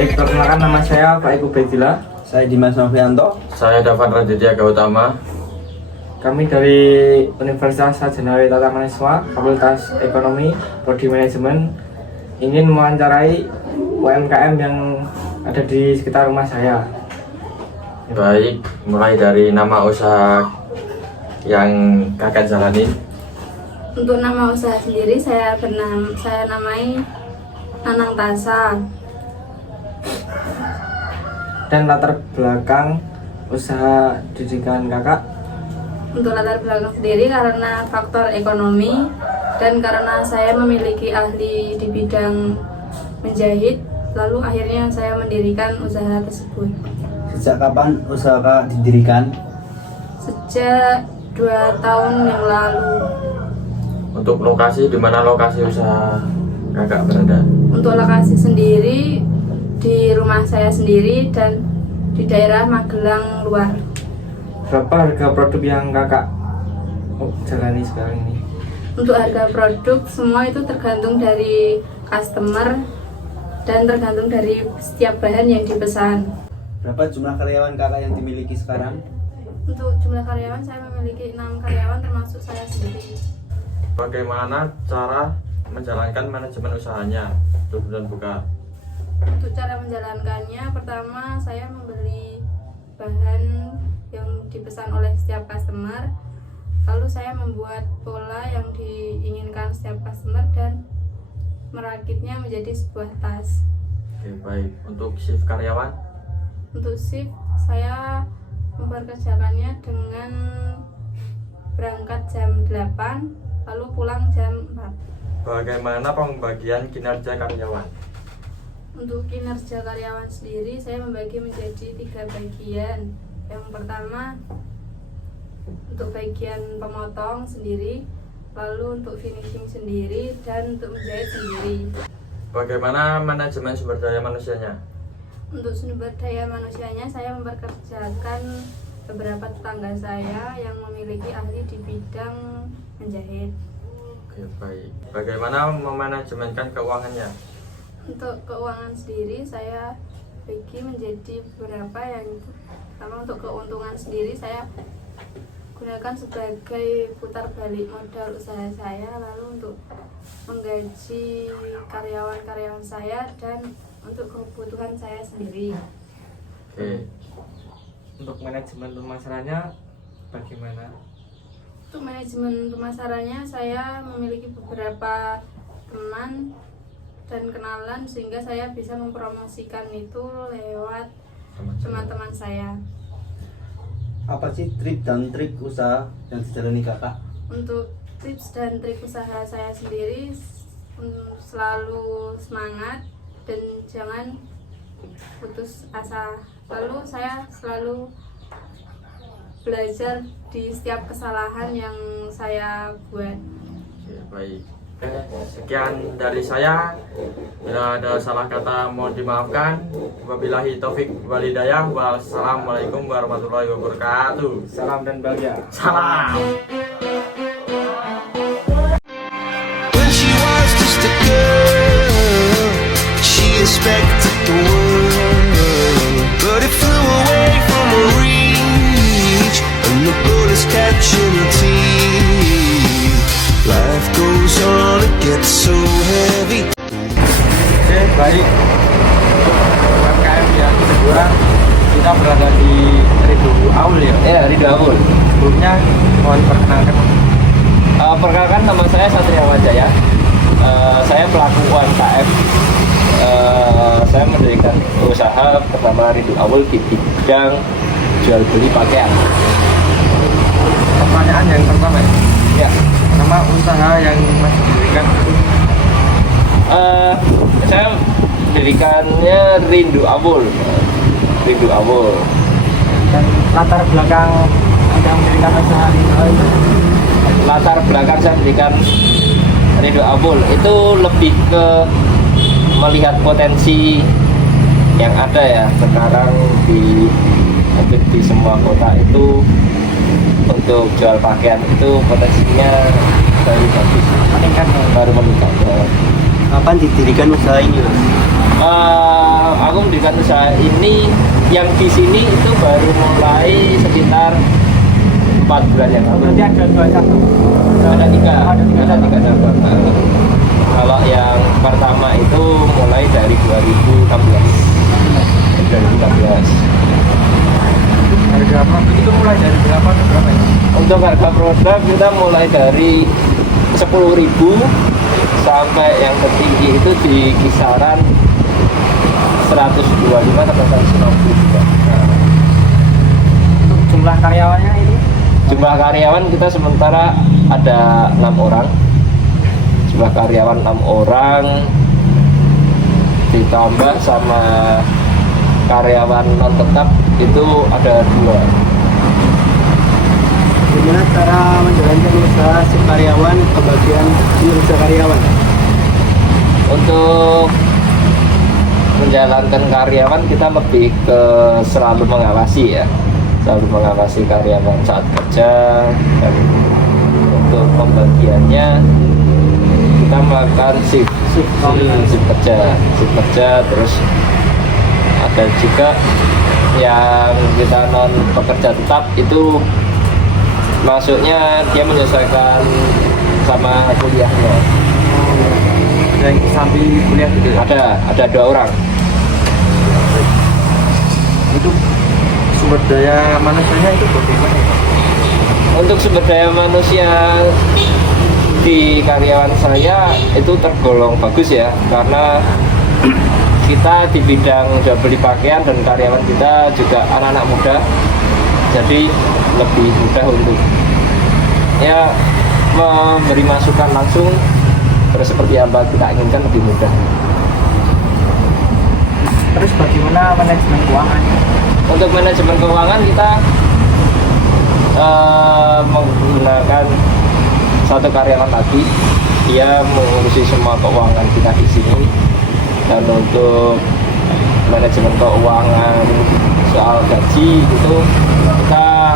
Baik, perkenalkan nama saya Pak Eko Bedila. Saya Dimas Novianto. Saya Davan Raditya Gautama. Kami dari Universitas Sarjana Tata Mahasiswa, Fakultas Ekonomi, Prodi Manajemen, ingin mewawancarai UMKM yang ada di sekitar rumah saya. Baik, mulai dari nama usaha yang kakak jalani. Untuk nama usaha sendiri saya namai Nanang Tasa. Dan latar belakang usaha didikan kakak. Untuk latar belakang sendiri karena faktor ekonomi dan karena saya memiliki ahli di bidang menjahit, lalu akhirnya saya mendirikan usaha tersebut. Sejak kapan usaha Kak didirikan? Sejak 2 tahun yang lalu. Untuk lokasi, di mana lokasi usaha kakak berada? Untuk lokasi sendiri di rumah saya sendiri dan di daerah Magelang luar. Berapa harga produk yang kakak jalani sekarang ini? Untuk harga produk semua itu tergantung dari customer dan tergantung dari setiap bahan yang dipesan. Berapa jumlah karyawan Kakak yang dimiliki sekarang? Untuk jumlah karyawan saya memiliki 6 karyawan termasuk saya sendiri. Bagaimana cara menjalankan manajemen usahanya? Tutup dan buka. Untuk cara menjalankannya, pertama saya membeli bahan yang dipesan oleh setiap customer, lalu saya membuat pola yang diinginkan setiap customer dan merakitnya menjadi sebuah tas. Oke, baik. Untuk shift karyawan? Untuk shift saya memperkerjakannya dengan berangkat jam 8 lalu pulang jam 4. Bagaimana pembagian kinerja karyawan? Untuk kinerja karyawan sendiri saya membagi menjadi 3 bagian. Yang pertama untuk bagian pemotong sendiri, lalu untuk finishing sendiri, dan untuk menjahit sendiri. Bagaimana manajemen sumber daya manusianya? Untuk sumber daya manusianya saya memperkerjakan beberapa tetangga saya yang memiliki ahli di bidang menjahit. Oke, baik. Bagaimana memanajemenkan keuangannya? Untuk keuangan sendiri saya bagi menjadi beberapa. Yang pertama untuk keuntungan sendiri saya gunakan sebagai putar balik modal usaha saya, lalu untuk menggaji karyawan-karyawan saya dan untuk kebutuhan saya sendiri. Oke. Untuk manajemen pemasarannya bagaimana? Untuk manajemen pemasarannya saya memiliki beberapa teman dan kenalan sehingga saya bisa mempromosikan itu lewat teman-teman saya. Apa sih trik dan trik usaha yang dijalani Kakak? Untuk tips dan trik usaha saya sendiri selalu semangat dan jangan putus asa. Lalu saya selalu belajar di setiap kesalahan yang saya buat. Oke, baik. Sekian dari saya. Bila ada salah kata mohon dimaafkan. Wabillahi taufik wal hidayah. Wassalamualaikum warahmatullahi wabarakatuh. Salam dan bahagia. Salam. When she was just a girl, she expected the world, but it flew away from her reach, and the bullets catching her teeth. Life goes on, it gets so heavy. Oke, baik. Untuk UMKM yang kedua, kita berada di Ridho Aul ya? Ya, Ridho Aul. Sebelumnya mohon perkenalkan. Perkenalkan, nama saya Satria Wijaya. Saya pelaku UMKM. Saya mendirikan usaha pertama Ridho Aul di bidang jual beli pakaian. Pertanyaan yang pertama Ya, nama usaha yang Mas dirikan itu saya mendirikannya Ridho Aul. Ridho Aul. dan latar belakang Anda mendirikan usaha Ridho Aul itu? Latar belakang saya mendirikan Ridho Aul itu lebih ke melihat potensi yang ada ya sekarang di hampir di semua kota itu untuk jual pakaian itu potensinya baru bagus, Meningkat ya? baru meningkat ya. Kapan didirikan usaha ini, Mas? aku mendirikan usaha ini yang di sini itu baru mulai sekitar 4 bulan yang lalu. Berarti ada 2 cabang. Ada tiga cabang. Nah, kalau yang pertama itu mulai dari 2016. Harga produk itu mulai dari berapa ke berapa ya? Untuk harga produk kita mulai dari 10.000 sampai yang tertinggi itu di kisaran 125 sampai 160 juga. Untuk jumlah karyawannya itu? Jumlah karyawan kita sementara ada 6 orang. Jumlah karyawan 6 orang ditambah sama karyawan non tetap itu ada 2. Bagaimana cara menjalankan usaha sukaryawan ke bagian kinerja karyawan? Untuk menjalankan karyawan kita lebih ke selalu mengawasi ya, selalu mengawasi karyawan saat kerja. Dan untuk pembagiannya kita melakukan shift kerja, terus ada juga yang kita non pekerja tetap itu masuknya dia menyesuaikan sama kuliahnya. Yang sambil kuliah gitu ya? Ada 2 orang. Itu sumber daya manusianya itu bagaimana ya? Untuk sumber daya manusia di karyawan saya itu tergolong bagus ya, karena kita di bidang jual beli pakaian dan karyawan kita juga anak-anak muda, jadi lebih mudah untuk ya memberi masukan langsung, terus seperti apa kita inginkan lebih mudah. Terus bagaimana manajemen keuangannya? Untuk manajemen keuangan kita menggunakan satu karyawan lagi, dia mengurusi semua keuangan kita di sini. Dan untuk manajemen keuangan soal gaji itu kita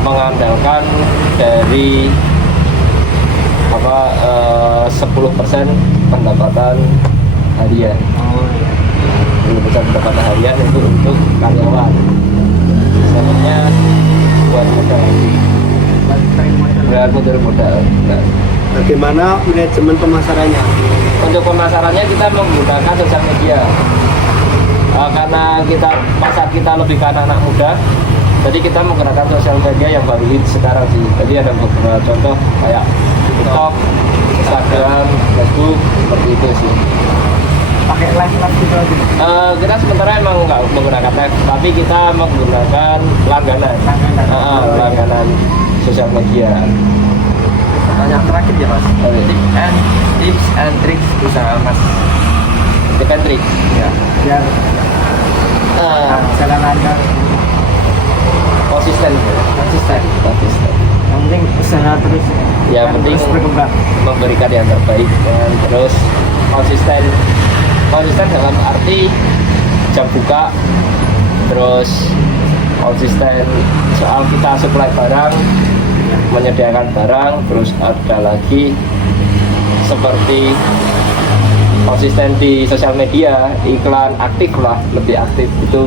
mengandalkan dari 10% pendapatan harian. 10% pendapatan harian itu untuk karyawan. Misalnya buat modal, modal. Nah, Bagaimana manajemen pemasarannya? untuk pemasarannya kita menggunakan sosial media. Karena pasar kita lebih ke anak-anak muda, jadi kita menggunakan sosial media yang baru hit sekarang sih. Jadi ada beberapa contoh kayak TikTok, Instagram, Facebook, seperti itu sih. Pakai live gitu aja? Kita sementara emang nggak menggunakan live, tapi kita menggunakan langganan. Langganan sosial media. Pertanyaan terakhir ya mas. Tips and tricks usaha mas. Tips and tricks. Ya. Biar jalan lancar. Konsisten. Yang penting usaha terus. Yang penting berkembang. Memberikan yang terbaik dan terus konsisten dalam arti jam buka, terus konsisten soal kita supply barang, menyediakan barang, terus ada lagi seperti konsisten di sosial media, iklan aktif lah, lebih aktif itu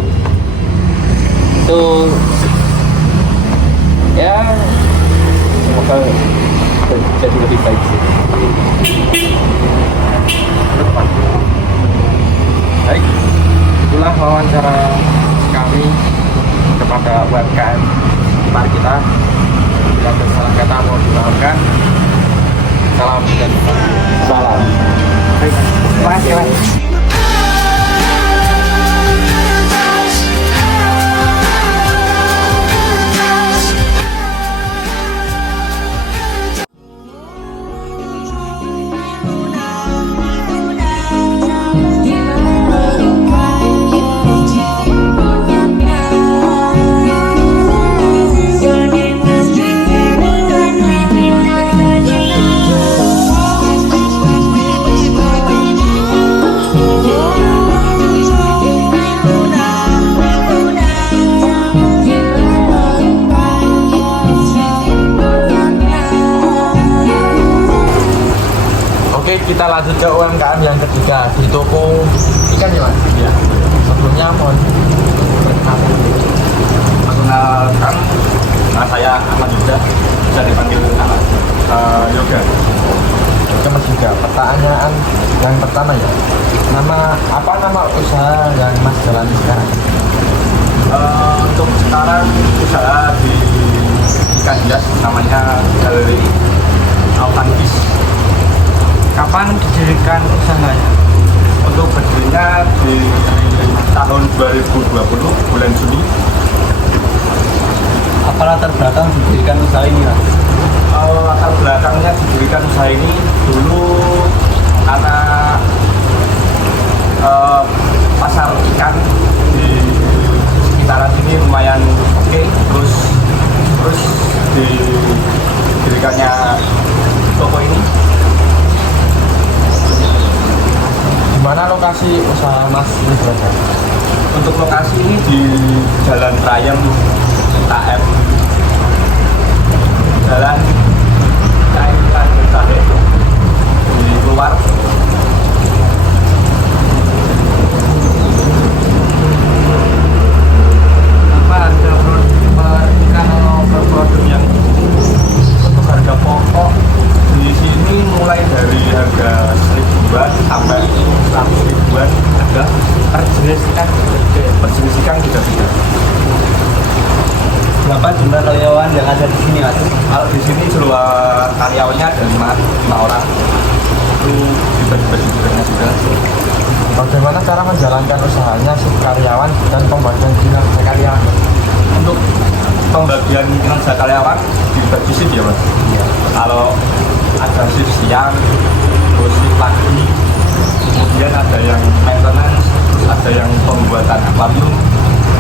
ya semoga jadi lebih baik sih. Baik, itulah wawancara kami kepada UMKM mari kita. Bila ada salah kata mohon dimaafkan. Salam dan Salam. baik. Terima kasih mas. Oke, kita lanjut ke UMKM yang ketiga di toko ikan ya Mas? Iya. Sebelumnya mohon perkenalkan diri. Perkenalkan, saya Ahmad Yuda, bisa dipanggil Ahmad. Yoga. Oke Mas juga. Pertanyaan yang pertama ya. Apa nama usaha yang Mas jalani sekarang? Untuk sekarang usaha di ikan hias namanya Galeri Alvantis. Kapan didirikan usahanya? Untuk berdirinya di tahun 2020 bulan Juni. Apa latar belakang didirikan usaha ini, Mas? Latar belakangnya didirikan usaha ini dulu karena pasar ikan di sekitaran sini lumayan oke, terus didirikannya toko ini. Di mana lokasi usaha Mas ini berada? Untuk lokasi ini di Jalan Trayem KM, Jalan Tanjung Sari, di luar. Apa harga per ikan atau per produk yang Untuk harga pokok di sini mulai dari harga 1.000-an sampai 100.000-an ada. per jenis ikan? Per jenis ikan beda-beda. Berapa jumlah karyawan yang ada di sini, Mas? Kalau di sini jumlah karyawannya ada 5 orang. Itu dibagi-bagi tugasnya juga. Bagaimana cara menjalankan usahanya si karyawan dan pembagian kinerja karyawan? Untuk pembagian kinerja karyawan dibagi shift ya Mas. Iya. Kalau ada shift siang, terus shift pagi, kemudian ada yang maintenance, terus ada yang pembuatan akuarium,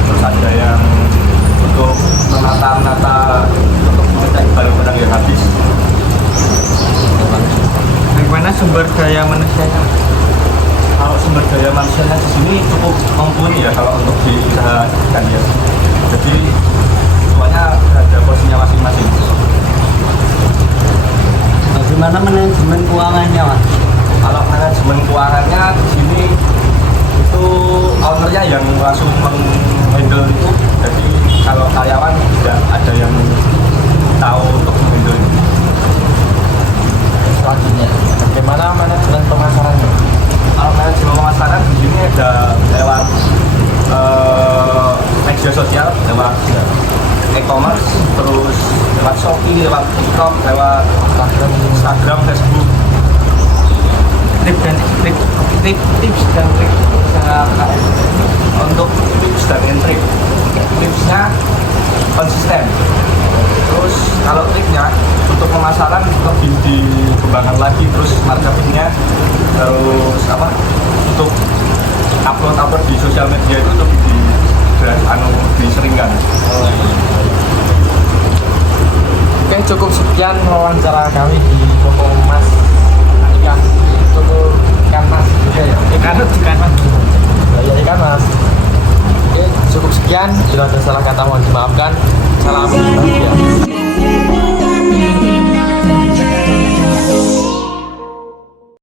terus ada yang untuk menata untuk mengecek barang-barang yang habis. Bagaimana sumber daya manusianya? Kalau sumber daya manusianya di sini cukup mumpuni ya kalau untuk di usaha ikan hias. Jadi semuanya ada posisinya masing-masing. Bagaimana manajemen keuangannya, Mas? Kalau manajemen keuangannya di sini itu ownernya yang langsung menghandle itu. Jadi kalau karyawan tidak ada yang tahu untuk menghandle itu. Selanjutnya, bagaimana manajemen pemasarannya? Kalau manajemen pemasaran di sini ada lewat media sosial, lewat e-commerce, terus lewat Shopee, lewat TikTok, lewat Instagram, Facebook. Tips dan trik usaha UMKM. Untuk tips dan trik, tipsnya konsisten. Terus kalau triknya untuk pemasaran lebih dikembangkan lagi, terus marketingnya, terus untuk upload di sosial media itu lebih diseringkan. Oke, cukup sekian wawancara kami di toko Mas